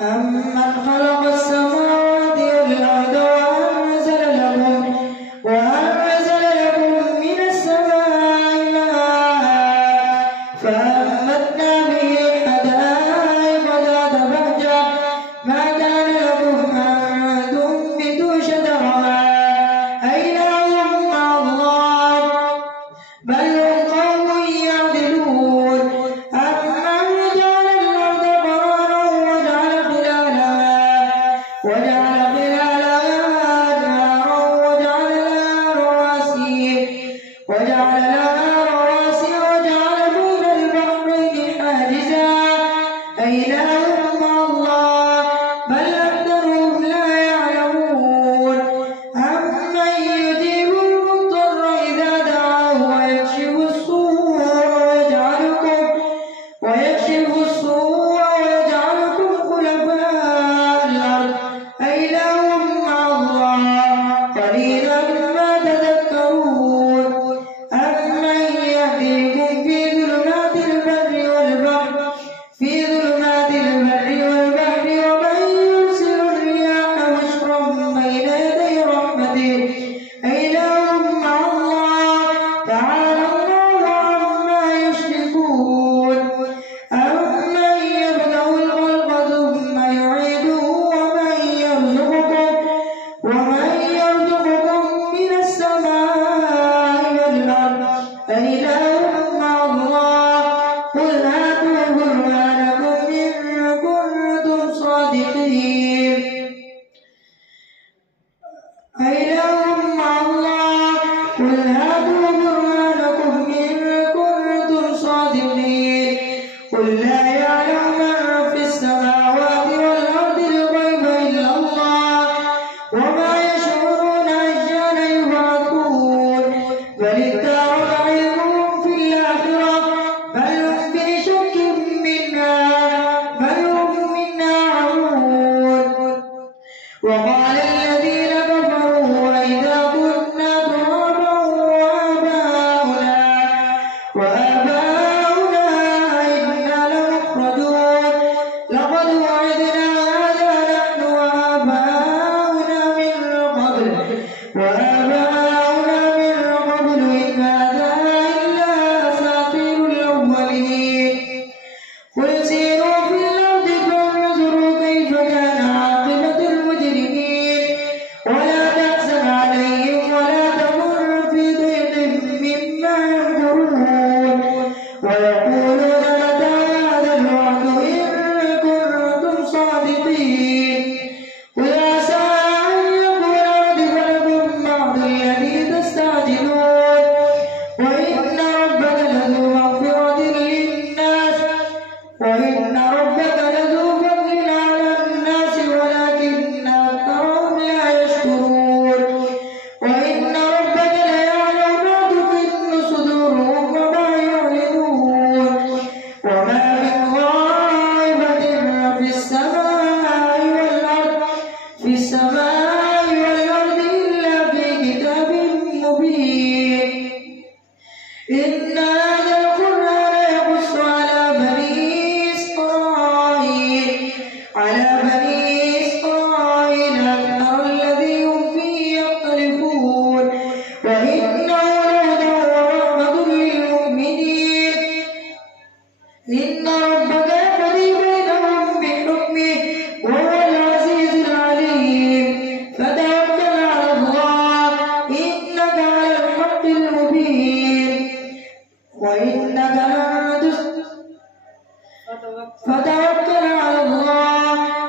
أمن خلق السماوات والأرض وأنزل لكم من السماء ماء فأنبتنا به حدائق ذات بهجة ما كان لكم أن تنبتوا شجرها أإله مع الله بل هم قوم يعدلون أمن جعل الأرض قرارا وجعل خلالها أنهارا وجعل لها رواسي وجعل بين البحرين حاجزا أإله مع الله بل أكثرهم لا يعلمون أمن يجيب المضطر إذا دعاه ويكشف السوء ويجعلكم خلفاء الأرض أإله مع الله قليلا ما تذكرون أمن يهديكم في ظلمات البر والبحر ومن يرسل الرياح بشرا بين يدي رحمته أإله مع الله تعالى الله عما يشركون أمن يبدأ الخلق ثم يعيده ومن يرزقكم من السماء والأرض أإله مع الله قل هاتوا برهانكم إن كنتم صادقين أإله مع الله قل هاتوا برهانكم إن كنتم صادقين قل لا يعلم من في السماوات والأرض الغيب إلا الله وما يشعرون أيان يبعثون بل ادارك علمهم في الآخرة بل هم في شك منها عمون وقال الذين كفروا وإذا كنا ترابا وآباؤنا إنا لمخرجون لقد وعدنا هذا نحن وآباؤنا من قبل إن هذا إلا أساطير الأولين قل سيروا في الأرض فانظروا كيف كان عاقبة المجرمين ولا تحزن عليهم ولا تكن في ضيق مما يمكرون ويقولون متى هذا الوعد إن كنتم صادقين قل عسى أن يكون ردف لكم بعض الذي تستعجلون وإن ربك لذو فضل على الناس ولكن أكثرهم لا يشكرون وإن ربك ليعلم ما تكن صدورهم وما يعلنون وما من غائبة في السماء والأرض إلا في كتاب مبين إن هذا القرآن يقص على بني إسرائيل أكثر الذي هم فيه يختلفون وإنه لهدى ورحمة للمؤمنين إن ربك يقضي بينهم بحكمه وهو العزيز العليم فتوكل على الله إنك على الحق المبين فتوكل على الله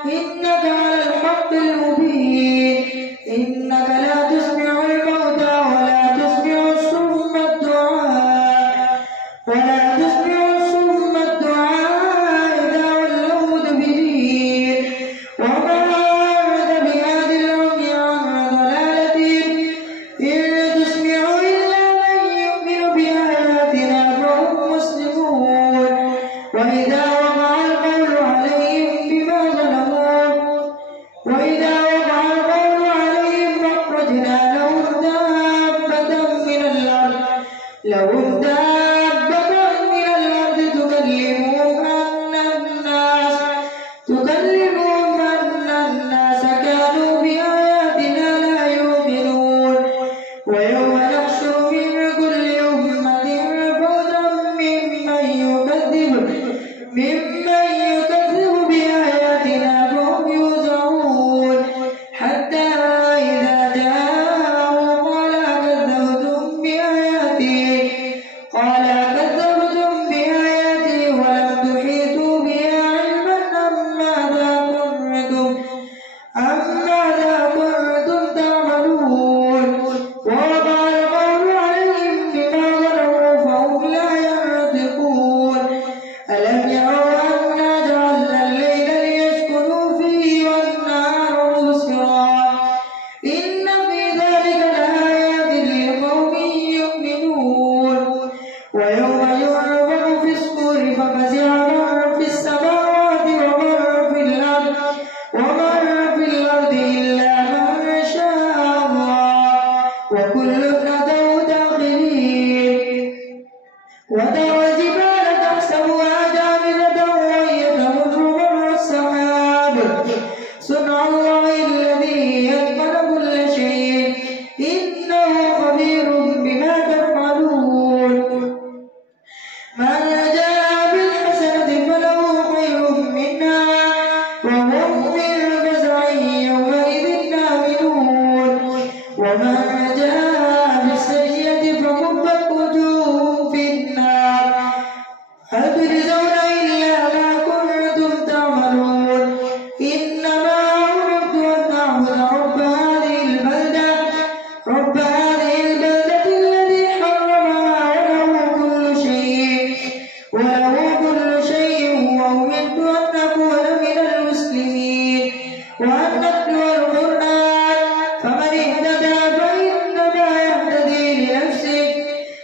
وأن نتلو القرآن فمن اهتدى فإنما يهتدي لنفسه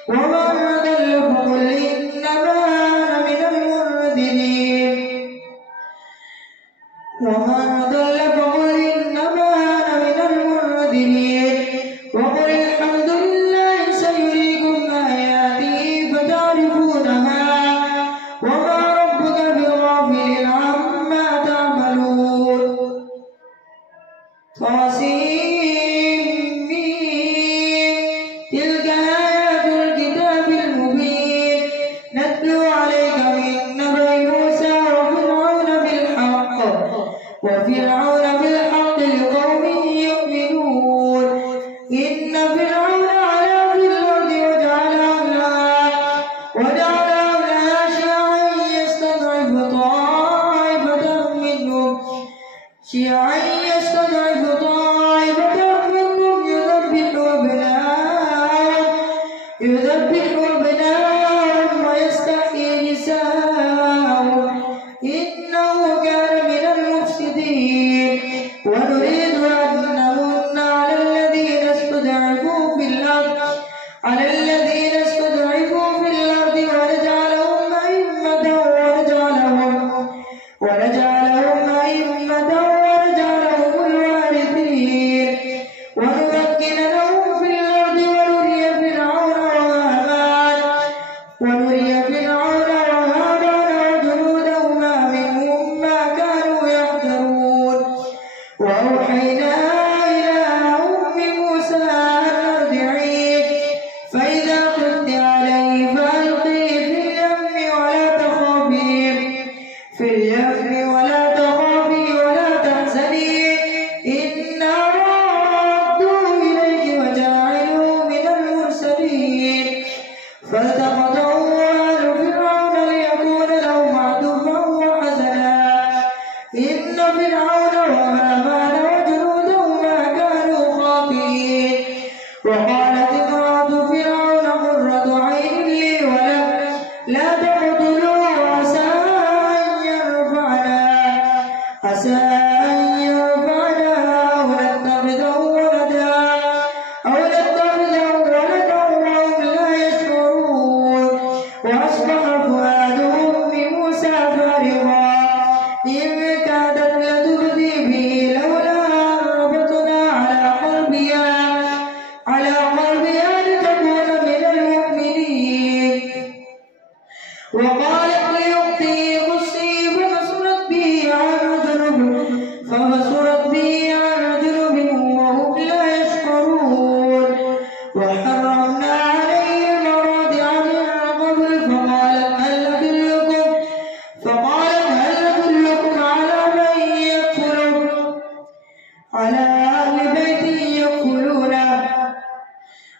ومن ضل فقل إنما أنا من المنذرين وقل الحمد لله سيريكم آياته فتعرفونها وما ربك بغافل عما تعملون طاسيم تلك آيات الكتاب المبين نتلو عليك من نبأ موسى وفرعون بالحق لقوم يؤمنون إن فرعون علا في الأرض وجعل أهلها شيعا يستضعف طائفة منهم يذبح أبناءهم ويستحيي نساءهم إنه كان من المفسدين ونريد أن نمن على الذين استضعفوا في الأرض ونجعلهم أئمة ونجعلهم الوارثين ونمكن لهم في الأرض ونري فرعون وهامان وجنودهما منهم ما كانوا يحذرون وأوحينا إلى أم موسى أن أرضعيه فإذا خفت عليه فألقيه في اليم ولا تخافي ولا تحزني إنا رادوه إليك وجاعلوه من المرسلين فالتقطه آل فرعون ليكون لهم عدوا وحزنا إن فرعون وهامان وجنودهما كانوا خاطئين وقالت امرأة فرعون قرة عين لي ولك لا تقتلوه عسى أن ينفعنا أو نتخذه ولدا وهم لا يشعرون وأصبح فؤاد أم موسى فارغا إن كادت لتبدي به لولا أن ربطنا على قلبها لتكون من المؤمنين وقالت لأخته قصي فبصرت به عن جنب وهم لا يشعرون وحرمنا عليه المراضع من قبل فقالت هل أدلكم على أهل بيت يكفلونه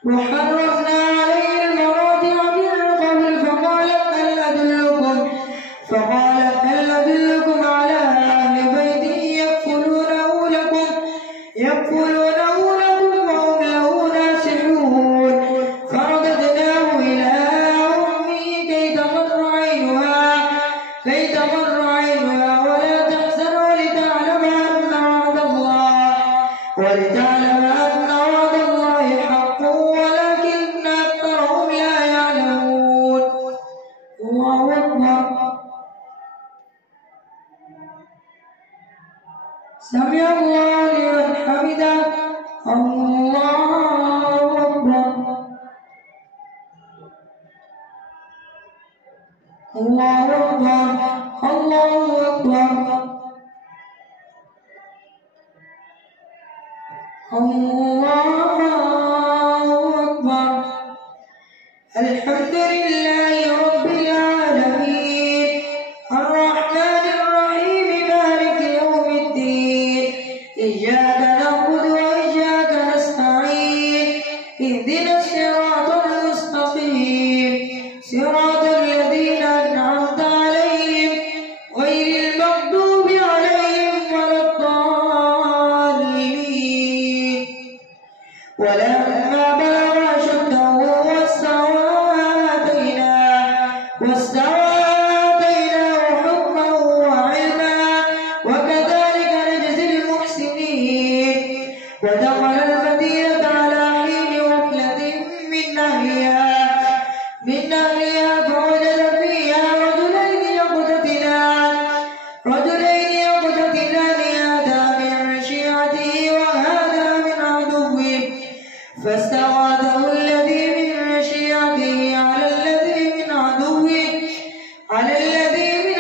وحرمنا عليه المراضع من قبل فقالت هل أدلكم على أهل بيت يكفلونه لكم وهم له ناصحون فرددناه إلى أمه كي تقر عينها ولا تحزن ولتعلم أن وعد الله حق ولكن أكثرهم لا يعلمون الله أكبر سمع الله لمن حمده الله أكبر الله أكبر الله أكبر الله أكبر الحمد لله رب العالمين الرحمن الرحيم مالك يوم الدين إياك نعبد وإياك نستعين اهدنا الصراط المستقيم صراط الذين أنعمت عليهم غير المغضوب عليهم ولا الضالين ولما بلغ أشده واستوى آتيناه حكما وعلما وكذلك نجزي المحسنين فاستغاثه الذي من شيعته على الذي من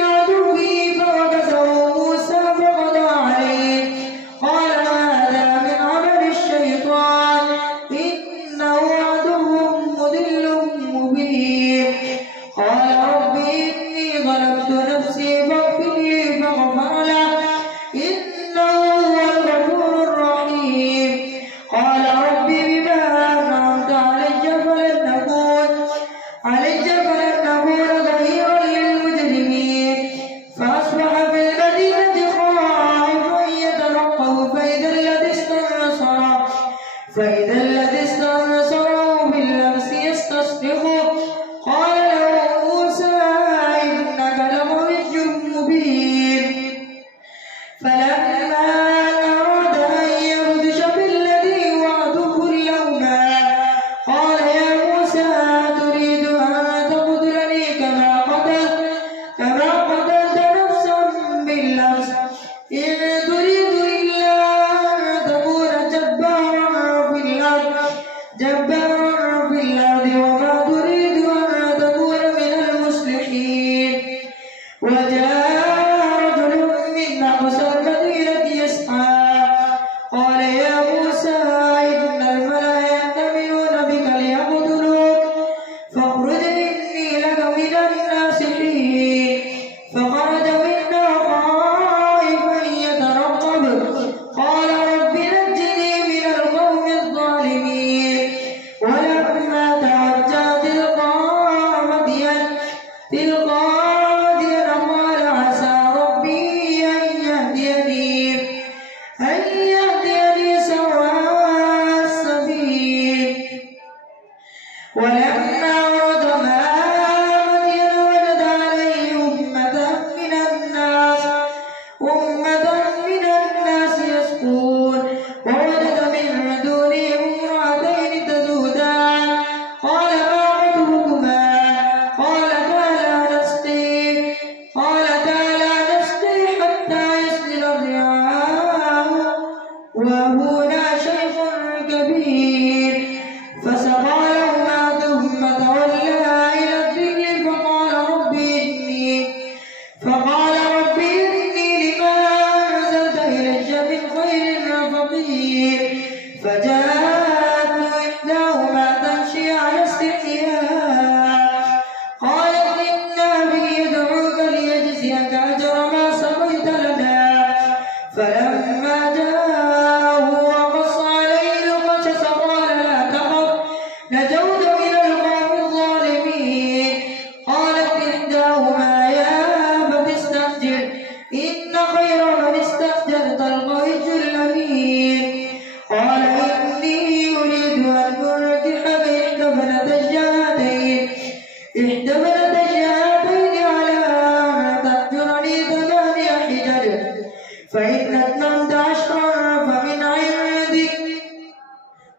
عدوه فوكزه موسى فقضى عليه قال هذا من عمل الشيطان إنه عدو مضل مبين قال رب إني ظلمت نفسي فاغفر لي فغفر له إنه هو الغفور الرحيم قال رب بما أنعمت علي فلن نكون ظهيرا للمجرمين فأصبح في المدينة خائفا يترقب فإذا الذي استنصره بالأمس يستصرخه قال له موسى إنك لغوي مبين فلما أراد أن يبطش بالذي هو عدو لهما قال يا موسى تريد أن تقتلني كما قتلت نفسا بالأمس إن تريد إلا أن تكون جبارا في الأرض وما تريد أن تكون من المصلحين وجاء رجل من أقصى المدينة يسعى قال يا موسى إن الملأ يأتمرون بك ليقتلوك فاخرج إني لك من الناصحين فخرج منا خائفا يترقب قال رب نجني من القوم الظالمين ولما توجه تلقاء مدين قال عسى ربي أن يهديني سواء السبيل ولما ورد ماء مدين وجد عليه أمة من الناس يسقون ووجد من دونهم امرأتين تذودان قال ما خطبكما قالتا لا نسقي حتى يصدر الرعاء وأبونا شيخ كبير فسقى لهما ثم تولى إلى الظل فقال رب إني لما أنزلت إلي من خير فقير فجاءته إحداهما تمشي على استحياء قالت إن أبي يدعوك ليجزيك أجر ما سقيت لنا فلما جاءه وقص عليه القصص قال لا تخف نجوت من القوم الظالمين قالت إحداهما يا أبت استأجر إن خير من استأجرت القوي الأمين قال إني أريد أن أنكحك إحدى بنتي على أن تأجرني 8 حجج فإن أتممت 10 فمن عندك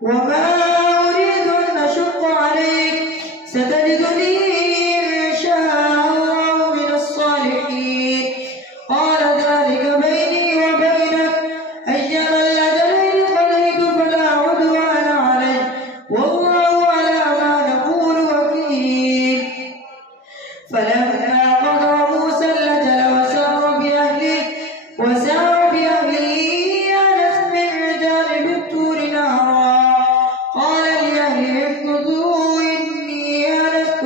وما أريد أن أشق عليك ستجدني إن شاء الله من الصالحين قال ذلك بيني وبينك أيما الأجلين قضيت فلا عدوان علي والله على ما نقول وكيل فلما قضى موسى الأجل وسار بأهله آنس من جانب الطور نارا قال لأهله امكثوا إني آنست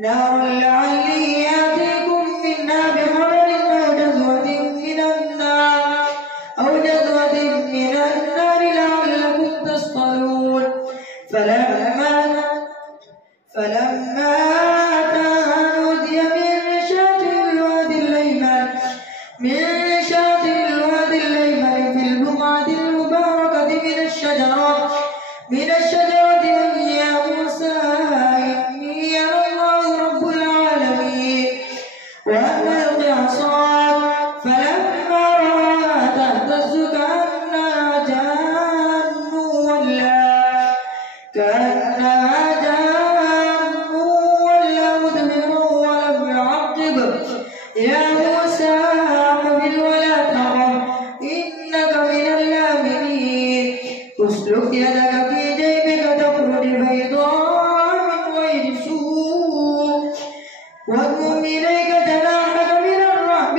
نارا لعلي آتيكم منها بخبر أو جذوة من النار لعلكم تصطلون فلما أتاها نودي من شاطئ الوادي الأيمن في البقعة المباركة من الشجرة أن يا موسى إني أنا الله رب العالمين وأن ألق عصاك فلما رآها تهتز كأنها جان ولا واضمم إليك جناحك من الرهب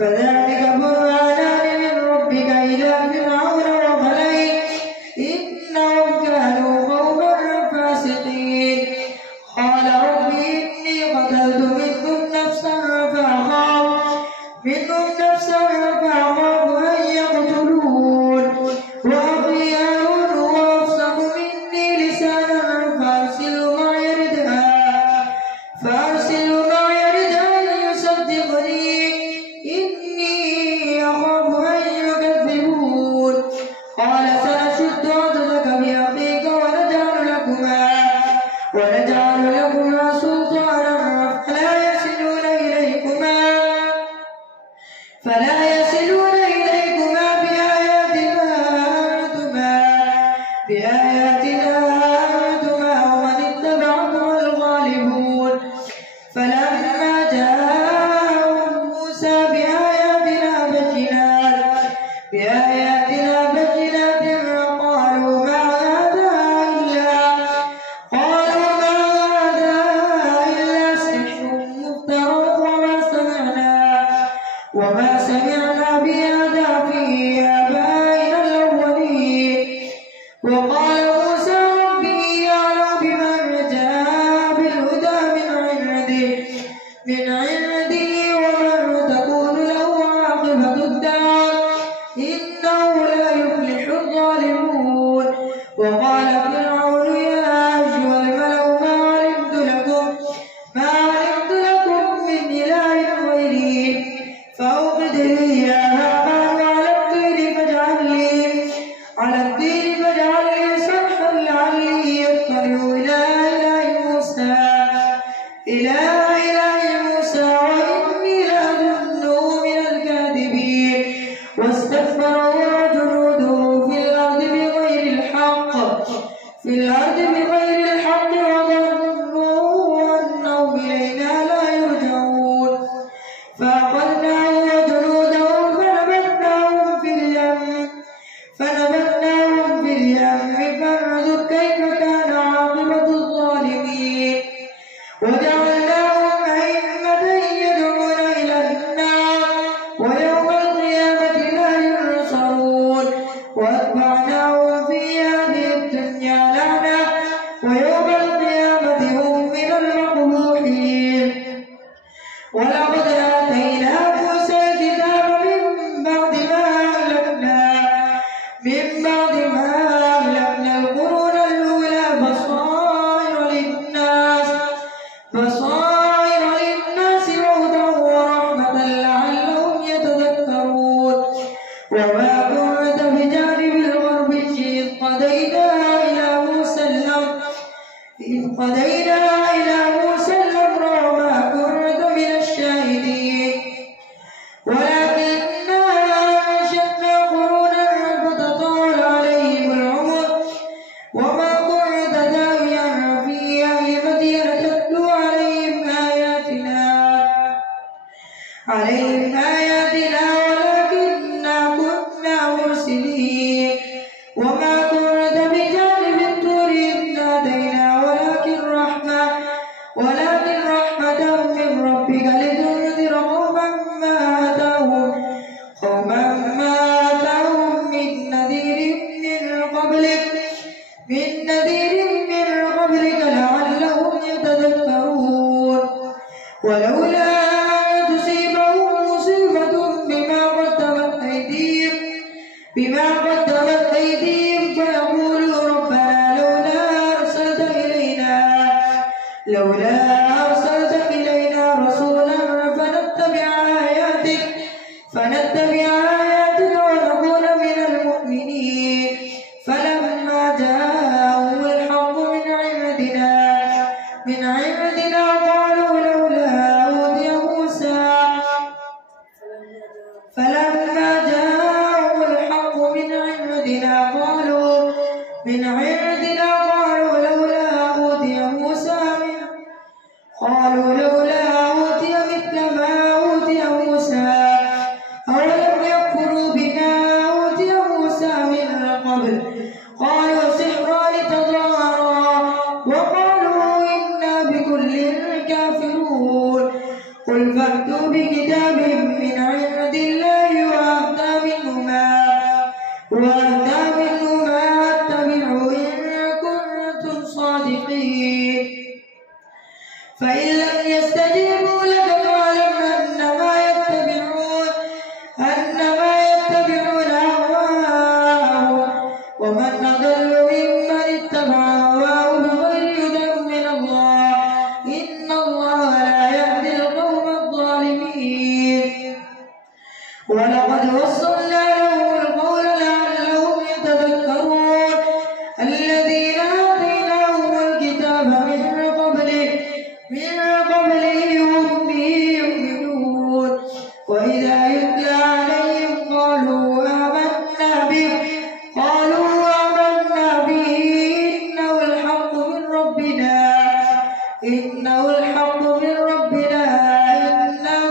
فذلك برهانان من ربك إلى فرعون وملئه إنهم كانوا قوما فاسقين قال رب إني قتلت منهم نفسا فأخاف أن يقتلون وأخي هارون هو أفصح مني لسانا فأرسله معي ردا يصدقني إني أخاف أن يكذبون قال سنشد عضدك بأخيك ونجعل لكما سلطانا فلا يصلون إليكما بآياتنا أنتما ومن اتبعكما الغالبون فلما جاءهم موسى بآياتنا بينات قالوا ما هذا إلا سحر مفترى وما سمعنا بهذا في آبائنا الأولين وقال موسى ربي أعلم بمن جاء بالهدى من عنده ومن تكون له عاقبة الدار إنه لا يفلح الظالمون وقال فرعون يا أيها الملأ ما علمت لكم من إله غيري فأوقد لي يا هامان على الطين فاجعل لي صرحا لعلي أطلع إلى إله موسى وإني لأظنه من الكاذبين واستكبر وجنوده في الأرض بغير الحق وظنوا أنهم إلينا لا يرجعون فأخذناه وجنوده فنبذناهم في اليم فانظر كيف كان عاقبة الظالمين وجعلناهم أئمة يدعون إلى النار ويوم القيامة لا ينصرون وأتبعناهم في هذه الدنيا لعنة ويوم القيامة هم من المقبوحين ولقد آتينا موسى الكتاب من بعد ما أهلكنا القرون الأولى بصائر للناس وهدى ورحمة لعلهم يتذكرون وما كنت بجانب الغرب إذ قضينا إلى موسى الأمر وما كنت من الشاهدين ولكننا أنشأنا قرونا فتطال عليهم العمر وما كنت داعيا في أهل مدين تتلو عليهم آياتنا ولكننا كنا مرسلين وما كنت بجانب الطور إذ نادينا ولكن رحمة من ربك لتنذر قوما ما آتاهم من نذير من قبلك لعلهم يتذكرون ولولا أن تصيبهم مصيبة بما قدمت أيديهم فيقولوا ربنا لولا أرسلت إلينا رسولا فنتبع آياتك ونكون من المؤمنين فلما جاءهم الحق من عندنا قالوا لولا أوتي موسى فلما جاءهم الحق من عندنا قالوا لولا أوتي موسى قل فأتوا بكتاب من عند الله وأهدى منهما اتبعوا إن كنتم صادقين فإن لم يستجيبوا لك فاعلم أنما يتبعون أهواءهم ومن أضل ممن اتبع هواه بغير هدى من الله إن الله لا يهدي القوم الظالمين ولقد وصلنا لهم القول لعلهم يتذكرون الذين آتيناهم الكتاب من قبله هم به يؤمنون وإذا يتلى عليهم قالوا آمنا به إنه الحق من ربنا إنا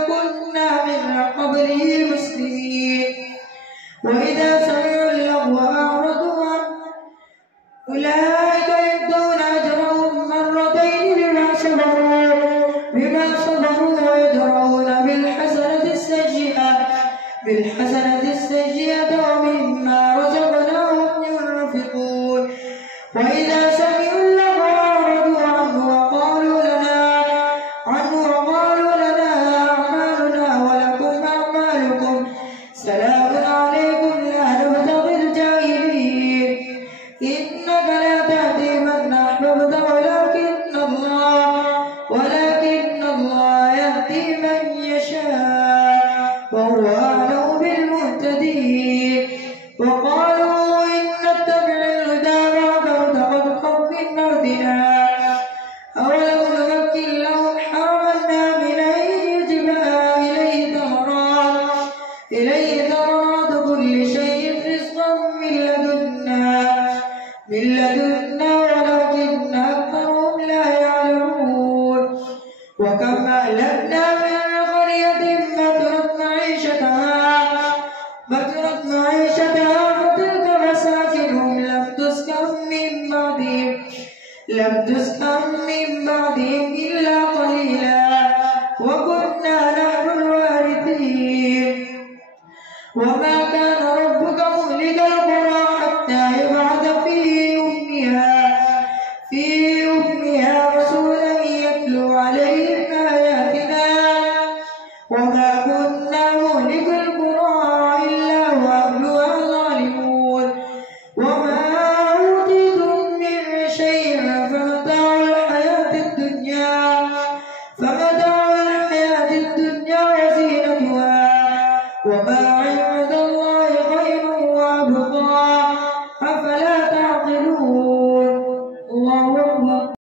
كنا من قبله مسلمين وإذا سمعوا اللغو أعرضوا عنه أولئك يؤتون أجرهم مرتين بما صبروا ويدرؤون بالحسنة السيئة ومما رزقناهم ينفقون وإذا سمعوا اللغو أعرضوا عنه وقالوا لنا أعمالنا ولكم أعمالكم سلام عليكم لا نبتغي الجاهلين إنك لا تهدي من أحببت ولكن الله يهدي من يشاء وهو أعلم بالمهتدين وقالوا إن نتبع الهدى معك وتقدم من أرضنا أولم نمكن لهم حرما آمنا يجبى إليه ثمرات كل شيء رزقا من لدنا ولكن أكثرهم لا يعلمون وكم أهلكنا من قرية بطرت معيشتها فتلك مساكنهم لم تسكن من بعدهم إلا قليلا وكنا نحن الوارثين وما كان ربك مهلك القرى حتى يبعث في أمها رسولا يتلو عليهم آياتنا وما كنا مهلك القرى إلا وأهلها ظالمون وما أوتيتم من شيء فمتاع الحياة الدنيا وزينتها وما عند